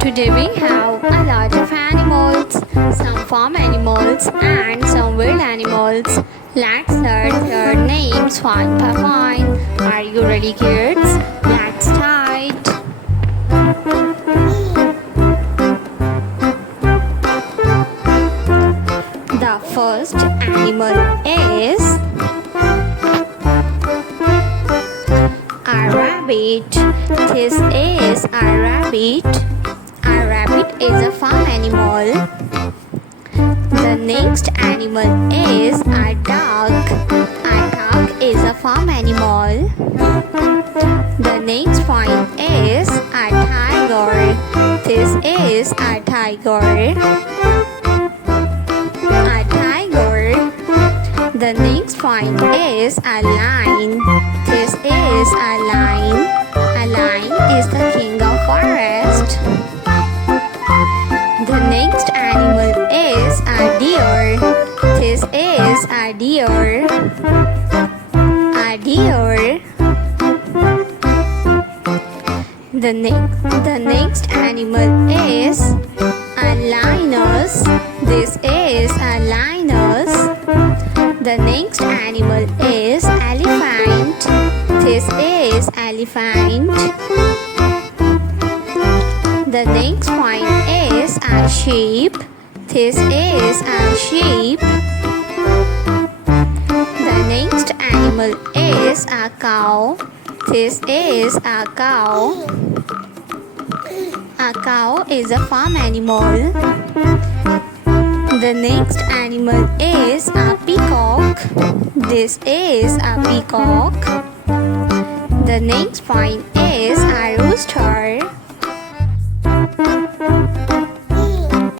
Today we have a lot of animals, some farm animals and some wild animals. Let's learn their names one by one. Are you ready, kids? Let's start. The first animal is a rabbit. This is a rabbit. A rabbit is a farm animal. The next animal is a dog. A dog is a farm animal. The next one is a tiger. This is a tiger. A tiger. The next one is a lion. This is a lion. A lion is the king of forest. The next animal is a deer. This is a deer. A deer. The next animal is a lioness. This is a lioness. The next animal is elephant. This is elephant. The next one is a sheep. This is a sheep. The next animal is a cow. This is a cow. A cow is a farm animal. The next animal is a peacock. This is a peacock. The next one is a rooster.